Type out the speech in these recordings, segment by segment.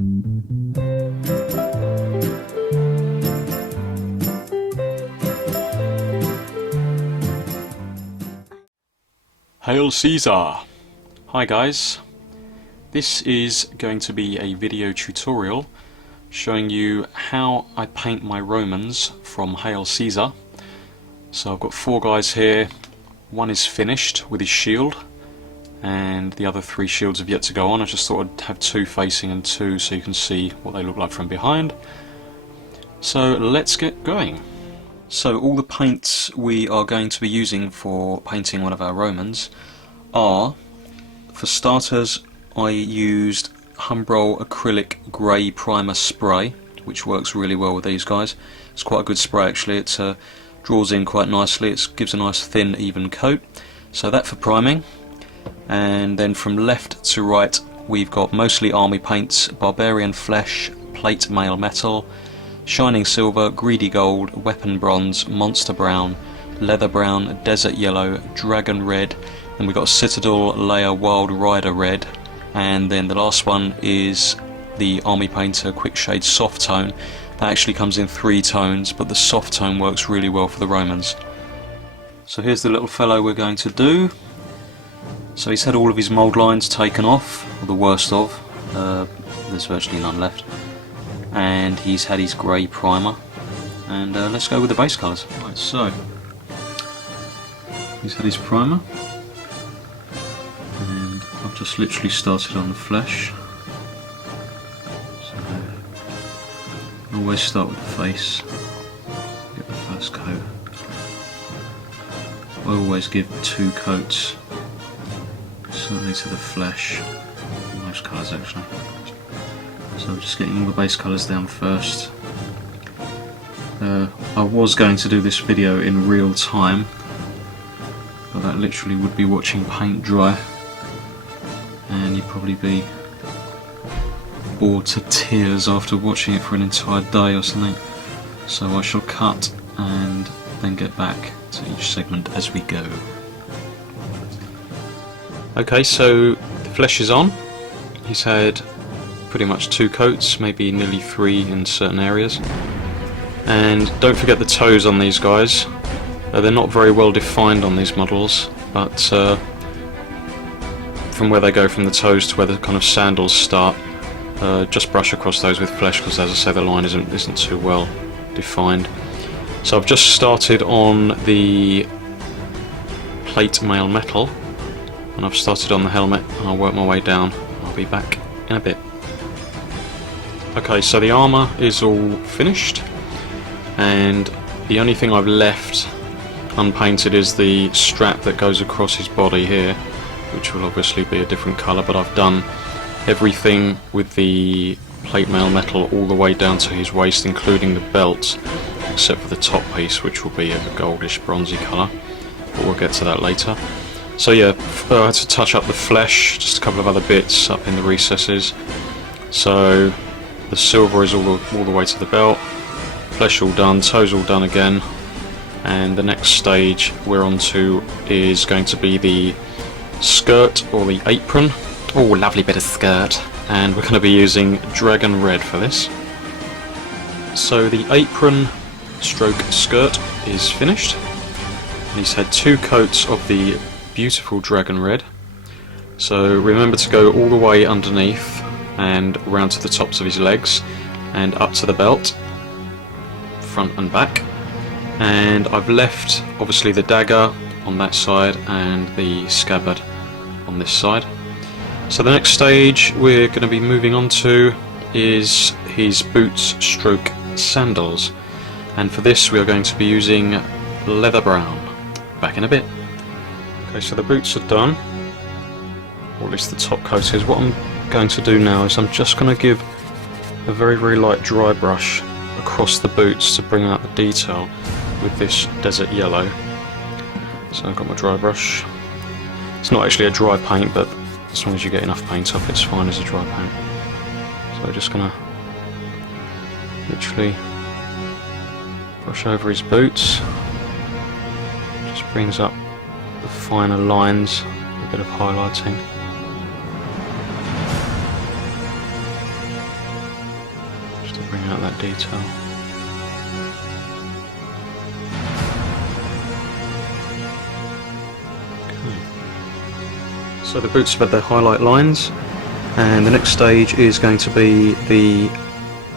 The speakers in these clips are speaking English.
Hail Caesar! Hi guys, this is going to be a video tutorial showing you how I paint my Romans from Hail Caesar. So I've got 4 guys here. One is finished with his shield and the other 3 shields have yet to go on. I just thought I'd have 2 facing and 2 so you can see what they look like from behind. So let's get going. So all the paints we are going to be using for painting one of our Romans are, for starters, I used Humbrol acrylic grey primer spray, which works really well with these guys. It's quite a good spray actually. It draws in quite nicely. It gives a nice thin even coat. So that for priming. And then from left to right we've got mostly army paints: Barbarian Flesh, Plate Mail Metal, Shining Silver, Greedy Gold, Weapon Bronze, Monster Brown, Leather Brown, Desert Yellow, Dragon Red, and we've got Citadel Layer Wild Rider Red, and then the last one is the Army Painter Quick Shade Soft Tone. That actually comes in 3 tones, but the soft tone works really well for the Romans. So here's the little fellow we're going to do. So he's had all of his mould lines taken off, or the worst of. There's virtually none left. And he's had his grey primer, and let's go with the base colours. Right, so he's had his primer, and I've just literally started on the flesh. So I always start with the face, get the first coat. I always give 2 coats, certainly to the flesh, most colours actually. So I'm just getting all the base colours down first. I was going to do this video in real time, but that literally would be watching paint dry, and you'd probably be bored to tears after watching it for an entire day or something. So I shall cut and then get back to each segment as we go. Okay, so the flesh is on. He's had pretty much 2 coats, maybe nearly 3 in certain areas. And don't forget the toes on these guys. They're not very well defined on these models, but from where they go from the toes to where the kind of sandals start, just brush across those with flesh, because as I say the line isn't too well defined. So I've just started on the plate mail metal, and I've started on the helmet, and I'll work my way down. I'll be back in a bit. Okay, so the armour is all finished, and the only thing I've left unpainted is the strap that goes across his body here, which will obviously be a different colour, but I've done everything with the plate mail metal all the way down to his waist, including the belt, except for the top piece, which will be a goldish bronzy colour, but we'll get to that later. So yeah, I had to touch up the flesh, just a couple of other bits up in the recesses. So the silver is all the way to the belt, flesh all done, toes all done again, and the next stage we're on to is going to be the skirt or the apron. Oh, lovely bit of skirt, and we're going to be using Dragon Red for this. So the apron stroke skirt is finished. He's had 2 coats of the beautiful Dragon Red, so remember to go all the way underneath and round to the tops of his legs and up to the belt, front and back. And I've left obviously the dagger on that side and the scabbard on this side. So the next stage we're going to be moving on to is his boots stroke sandals, and for this we are going to be using leather brown. Back in a bit. Okay, so the boots are done, or at least the top coat is. What I'm going to do now is I'm just going to give a very, very light dry brush across the boots to bring out the detail with this desert yellow. So I've got my dry brush. It's not actually a dry paint, but as long as you get enough paint off, it's fine as a dry paint. So I'm just going to literally brush over his boots. Just brings up the finer lines, a bit of highlighting. just to bring out that detail. Okay. So the boots have had their highlight lines, and the next stage is going to be the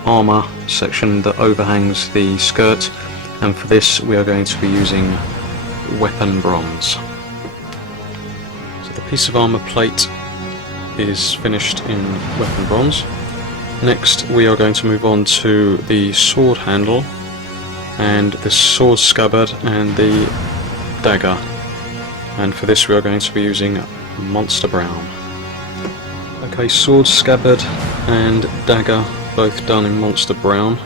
armour section that overhangs the skirt, and for this we are going to be using weapon bronze. So the piece of armour plate is finished in weapon bronze. Next we are going to move on to the sword handle and the sword scabbard and the dagger, and for this we are going to be using monster brown. Okay, sword scabbard and dagger both done in monster brown.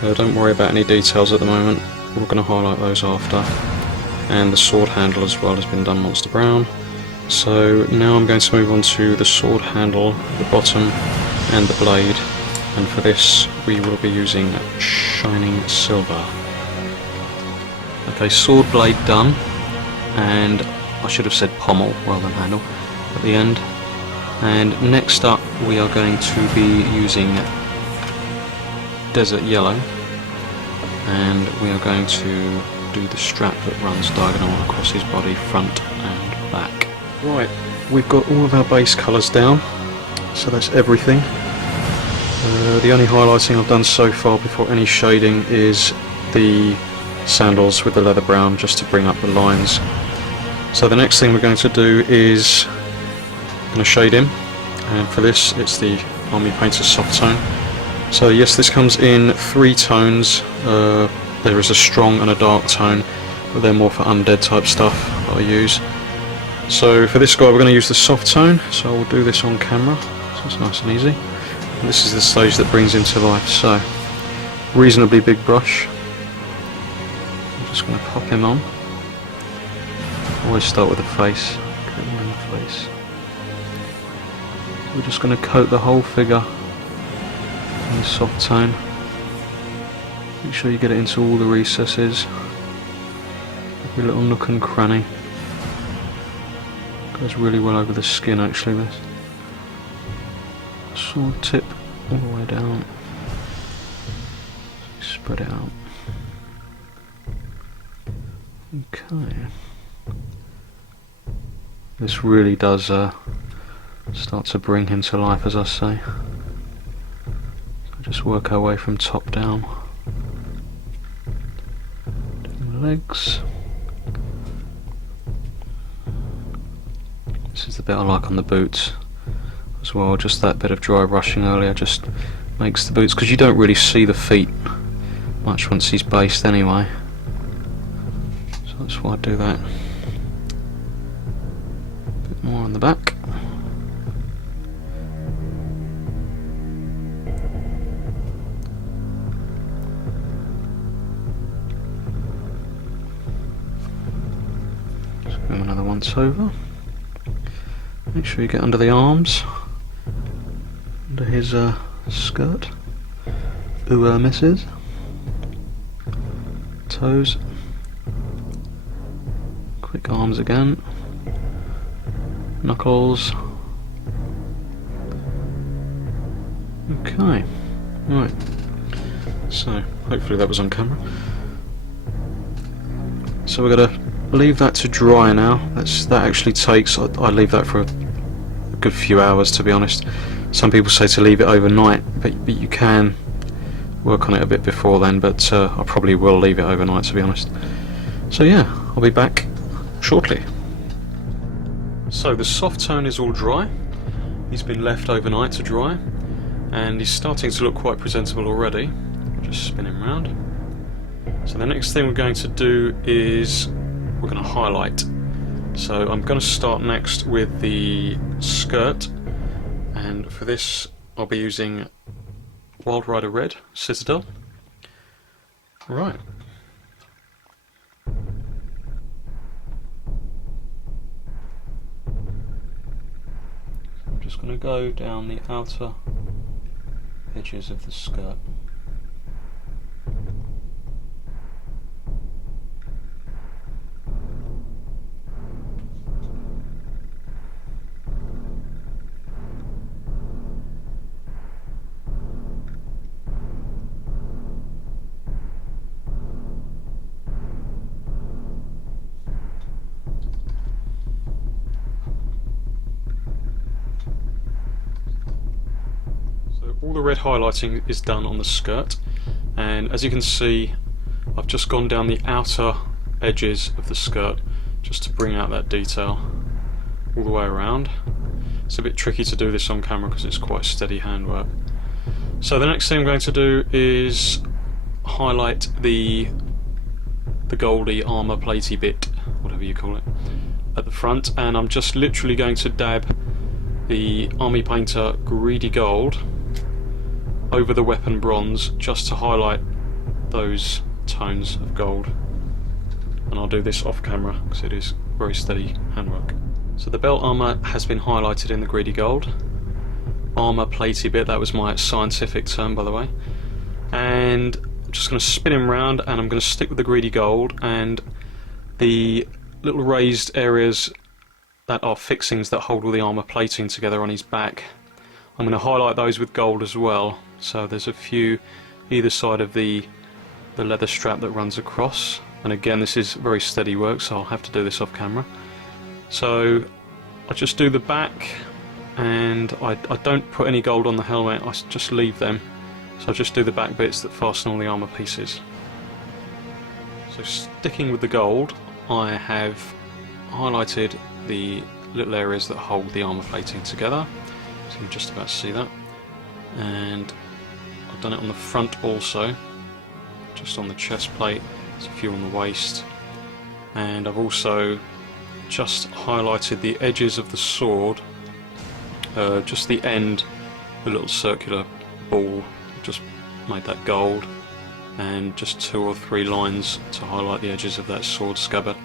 Don't worry about any details at the moment, we're going to highlight those after. And the sword handle as well has been done monster brown. So now I'm going to move on to the sword handle, the bottom and the blade, and for this we will be using shining silver. Okay, sword blade done, and I should have said pommel rather than handle at the end. And next up we are going to be using desert yellow, and we are going to do the strap that runs diagonal across his body, front and back. Right, we've got all of our base colours down, so that's everything. The only highlighting I've done so far before any shading is the sandals with the leather brown, just to bring up the lines. So the next thing we're going to do is going to shade him, and for this it's the Army Painter soft tone. So yes, this comes in 3 tones. There is a strong and a dark tone, but they're more for undead type stuff that I use. So for this guy we're going to use the soft tone, so we'll do this on camera, so it's nice and easy. And this is the stage that brings him to life, so reasonably big brush. I'm just going to pop him on. Always start with the face. Get him in the face. We're just going to coat the whole figure in the soft tone. Make sure you get it into all the recesses, every little nook and cranny. Goes really well over the skin actually, this. Sword tip all the way down. Spread it out. Okay. This really does start to bring him to life, as I say. So just work our way from top down. Down the legs. This is the bit I like on the boots as well, just that bit of dry brushing earlier just makes the boots, because you don't really see the feet much once he's based anyway, so that's why I do that. A bit more on the back. Just give him another once over. Make sure you get under the arms, under his skirt. Ooh, misses. Toes. Quick arms again. Knuckles. Okay, right. So, hopefully that was on camera. So we're going to leave that to dry now. That actually takes, I leave that for a good few hours, to be honest. Some people say to leave it overnight, but you can work on it a bit before then, but I probably will leave it overnight, to be honest. So yeah, I'll be back shortly. So the soft tone is all dry. He's been left overnight to dry, and he's starting to look quite presentable already. Just spin him round. So the next thing we're going to do is we're going to highlight. So I'm going to start next with the skirt, and for this I'll be using Wild Rider Red Citadel. Right. I'm just going to go down the outer edges of the skirt. all the red highlighting is done on the skirt, and as you can see I've just gone down the outer edges of the skirt just to bring out that detail all the way around. It's a bit tricky to do this on camera because it's quite steady handwork. So the next thing I'm going to do is highlight the goldy armour platey bit, whatever you call it, at the front, and I'm just literally going to dab the Army Painter Greedy Gold over the weapon bronze just to highlight those tones of gold. And I'll do this off camera because it is very steady handwork. So the belt armour has been highlighted in the Greedy Gold. Armour platey bit, that was my scientific term by the way. And I'm just going to spin him round and I'm going to stick with the Greedy Gold, and the little raised areas that are fixings that hold all the armour plating together on his back, I'm going to highlight those with gold as well. So there's a few either side of the leather strap that runs across, and again this is very steady work so I'll have to do this off camera. So I just do the back, and I don't put any gold on the helmet, I just leave them. So I just do the back bits that fasten all the armour pieces. So sticking with the gold, I have highlighted the little areas that hold the armour plating together, so you can just about see that, and I've done it on the front also, just on the chest plate, there's a few on the waist, and I've also just highlighted the edges of the sword, just the end, the little circular ball, just made that gold, and just 2 or 3 lines to highlight the edges of that sword scabbard.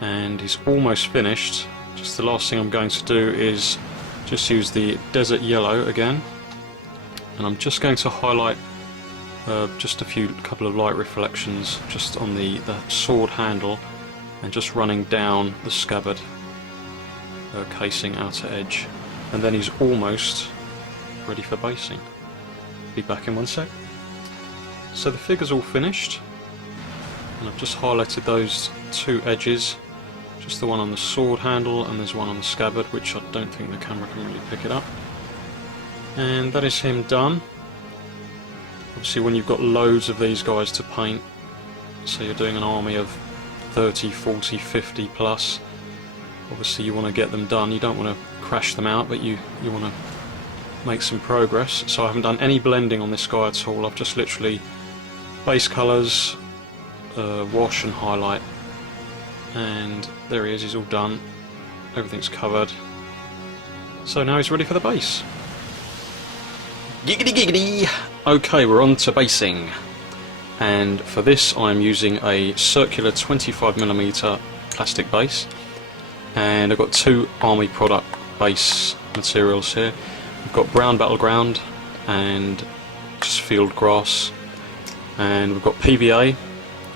And he's almost finished. Just the last thing I'm going to do is just use the desert yellow again, and I'm just going to highlight just a couple of light reflections just on the sword handle, and just running down the scabbard casing outer edge, and then he's almost ready for basing. Be back in one sec. So the figure's all finished, and I've just highlighted those 2 edges, just the one on the sword handle and there's one on the scabbard, which I don't think the camera can really pick it up. And that is him done. Obviously when you've got loads of these guys to paint, so you're doing an army of 30, 40, 50 plus, obviously you want to get them done. You don't want to crash them out, but you want to make some progress. So I haven't done any blending on this guy at all. I've just literally base colours, wash and highlight, and there he is, he's all done, everything's covered. So now he's ready for the base. Giggity giggity! Okay, we're on to basing, and for this I'm using a circular 25mm plastic base, and I've got 2 army product base materials here. We've got brown battleground and just field grass, and we've got PVA,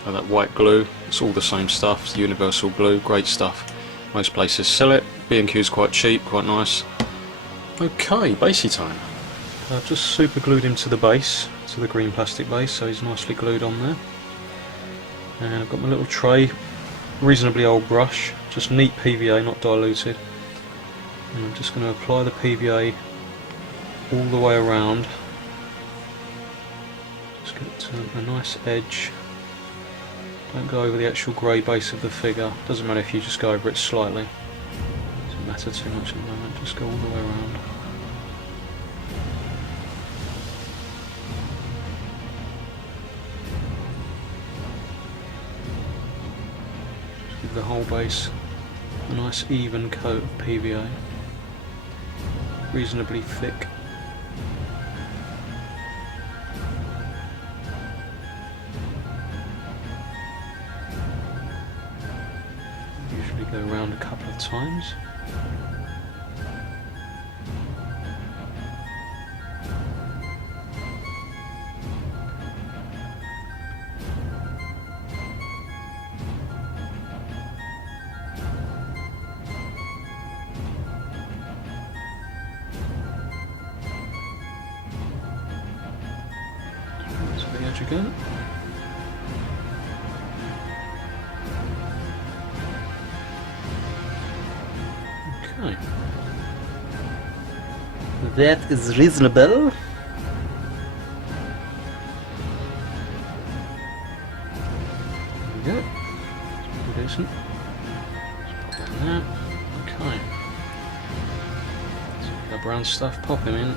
that white glue. It's all the same stuff, it's universal glue, great stuff. Most places sell it. B&Q's quite cheap, quite nice. Okay, basey time. I've just super glued him to the base, to the green plastic base, so he's nicely glued on there. And I've got my little tray, reasonably old brush, just neat PVA, not diluted. And I'm just going to apply the PVA all the way around. Just get it to a nice edge. Don't go over the actual grey base of the figure. Doesn't matter if you just go over it slightly. Doesn't matter too much at the moment. Just go all the way around. Just give the whole base a nice even coat of PVA. Reasonably thick. Usually go around a couple of times. To the edge again. Okay. That is reasonable. There we go. Pretty decent. Let's pop that in there. Okay. So the brown stuff, pop him in.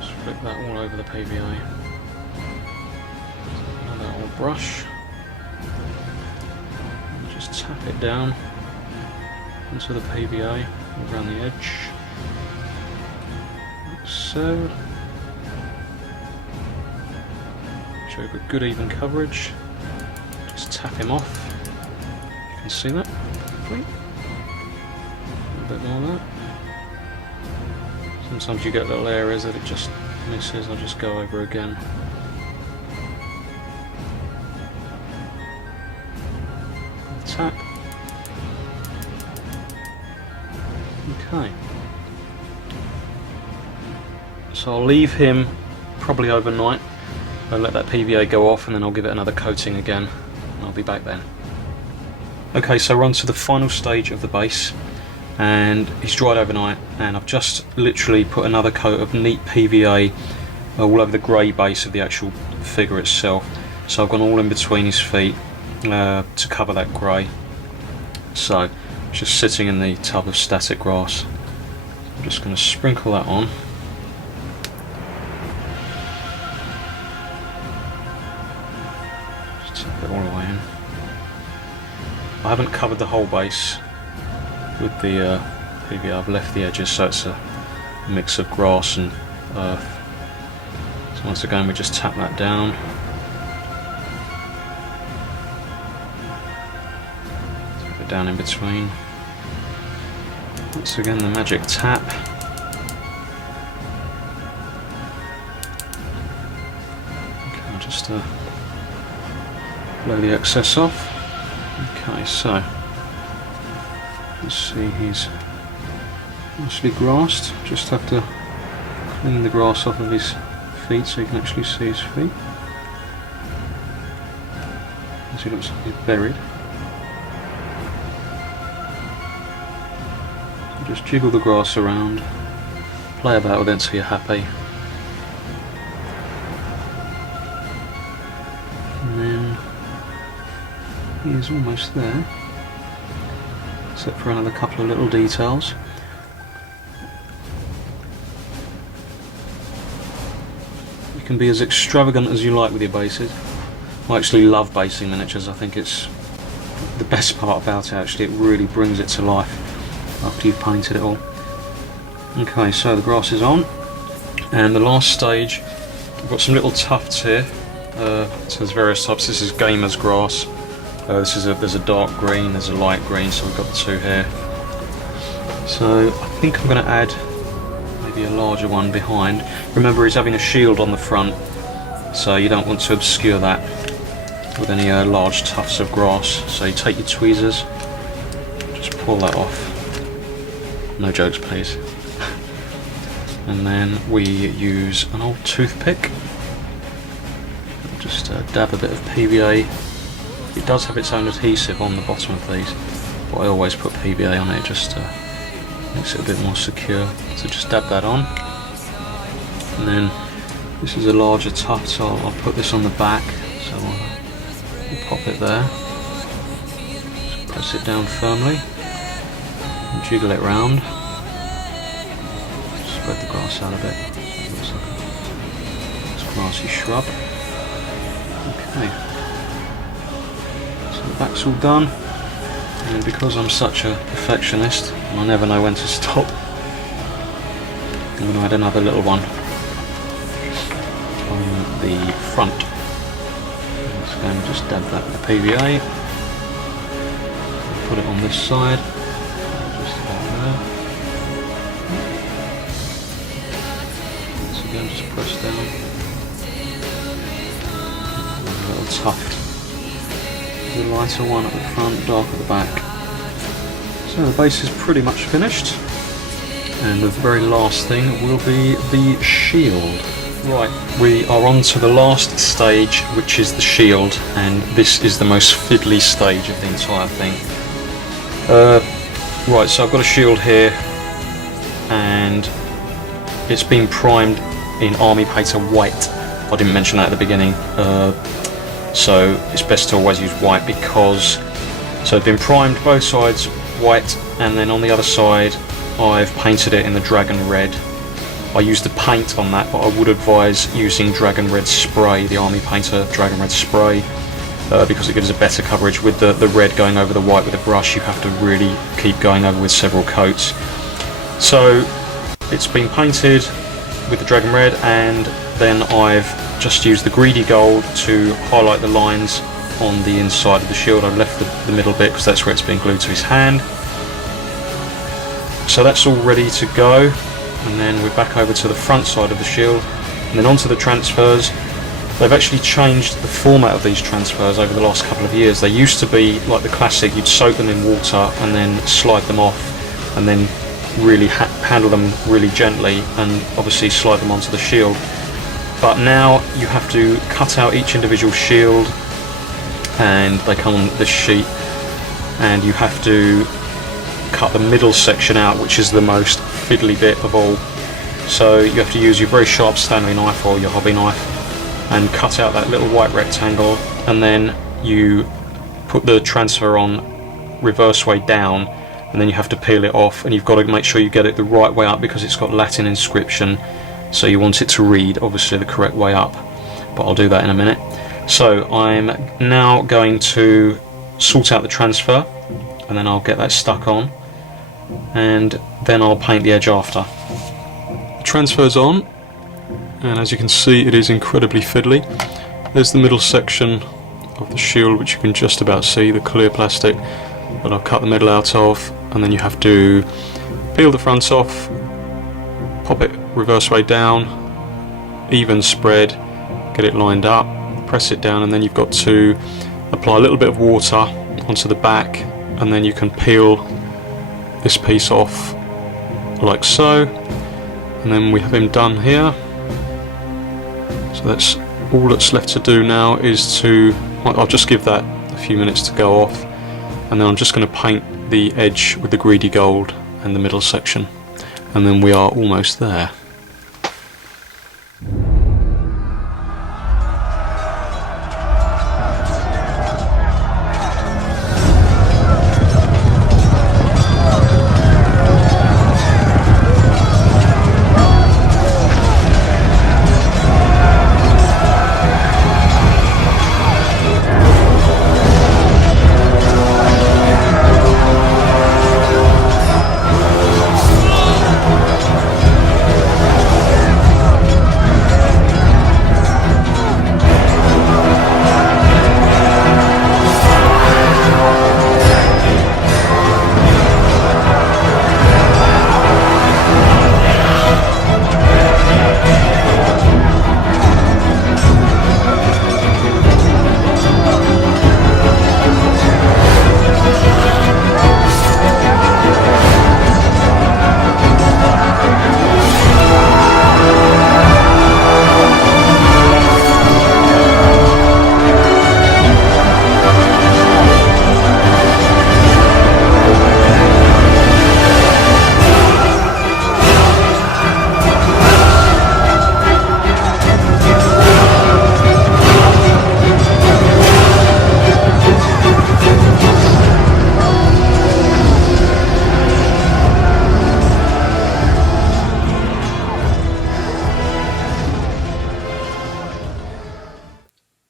Just flick that all over the PVA. Another old brush. And just tap it down into the PVA around the edge. Like so. Show good even coverage. Just tap him off. You can see that. Hopefully. A bit more of that. Sometimes you get little areas that it just misses. I'll just go over again. Tap. Okay. So I'll leave him probably overnight. I'll let that PVA go off and then I'll give it another coating again and I'll be back then. Okay, so we're on to the final stage of the base and he's dried overnight and I've just literally put another coat of neat PVA all over the grey base of the actual figure itself. So I've gone all in between his feet to cover that grey. So it's just sitting in the tub of static grass. I'm just going to sprinkle that on. Just tap it all the way in. I haven't covered the whole base with the PVA, I've left the edges so it's a mix of grass and earth. So once again we just tap that down. Tap it down in between. Once again the magic tap. Okay, I'll just blow the excess off. Okay, so you see he's mostly grassed. Just have to clean the grass off of his feet so you can actually see his feet. As he looks like he's buried. So just jiggle the grass around, play about with it until you're happy. And then he is almost there, except for another couple of little details. You can be as extravagant as you like with your bases. I actually love basing miniatures. I think it's the best part about it actually. It really brings it to life after you've painted it all. Okay, so the grass is on, and the last stage, we've got some little tufts here. So there's various types. This is gamer's grass. There's a dark green, there's a light green, so we've got the two here. So I think I'm going to add maybe a larger one behind. Remember he's having a shield on the front, so you don't want to obscure that with any large tufts of grass. So you take your tweezers, just pull that off. No jokes please. And then we use an old toothpick. Just dab a bit of PVA. It does have its own adhesive on the bottom of these, but I always put PVA on it, just makes it a bit more secure. So just dab that on. And then this is a larger tuft, so I'll put this on the back. So I'll pop it there. Just press it down firmly and jiggle it round. Spread the grass out a bit. It looks like a nice grassy shrub. Okay. So the back's all done, and because I'm such a perfectionist and I never know when to stop, I'm going to add another little one on the front. So I'm just dab that with the PVA, put it on this side, just about there. Once again just press down, a little tuft. The lighter one at the front, dark at the back. So the base is pretty much finished, and the very last thing will be the shield. Right, we are on to the last stage, which is the shield, and this is the most fiddly stage of the entire thing. Right, so I've got a shield here. and it's been primed in army painter white. I didn't mention that at the beginning, so it's best to always use white because, so it's been primed both sides white, and then on the other side I've painted it in the dragon red. I used the paint on that, but I would advise using dragon red spray, the army painter dragon red spray, because it gives a better coverage. With the red going over the white with a brush, you have to really keep going over with several coats. So it's been painted with the dragon red, and then I've just used the greedy gold to highlight the lines on the inside of the shield. I've left the middle bit because that's where it's been glued to his hand. So that's all ready to go, and then we're back over to the front side of the shield, and then onto the transfers. They've actually changed the format of these transfers over the last couple of years. They used to be like the classic, you'd soak them in water and then slide them off, and then really handle them really gently and obviously slide them onto the shield. But now you have to cut out each individual shield, and they come on this sheet, and you have to cut the middle section out, which is the most fiddly bit of all. So you have to use your very sharp Stanley knife or your hobby knife and cut out that little white rectangle, and then you put the transfer on reverse way down, and then you have to peel it off, and you've got to make sure you get it the right way up because it's got Latin inscription, so you want it to read obviously the correct way up, but I'll do that in a minute. So I'm now going to sort out the transfer, and then I'll get that stuck on, and then I'll paint the edge after. The transfer's on, and as you can see it is incredibly fiddly. There's the middle section of the shield, which you can just about see, the clear plastic that I've cut the middle out of, and then you have to peel the front off, pop it reverse way down, even spread, get it lined up, press it down, and then you've got to apply a little bit of water onto the back, and then you can peel this piece off like so, and then we have him done here. So that's all that's left to do now, is to, I'll just give that a few minutes to go off, and then I'm just going to paint the edge with the greedy gold and the middle section, and then we are almost there.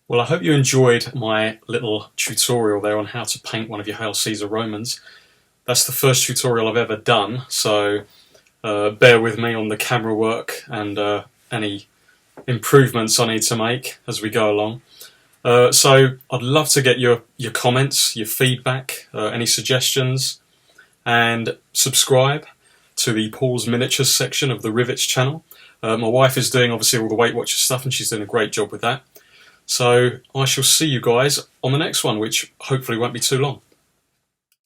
Well, I hope you enjoyed my little tutorial there on how to paint one of your Hail Caesar Romans. That's the first tutorial I've ever done, so bear with me on the camera work and any improvements I need to make as we go along. So I'd love to get your comments, your feedback, any suggestions, and subscribe to the Paul's Miniatures section of the Rivetts channel. My wife is doing obviously all the Weight Watchers stuff, and she's doing a great job with that. So I shall see you guys on the next one, which hopefully won't be too long.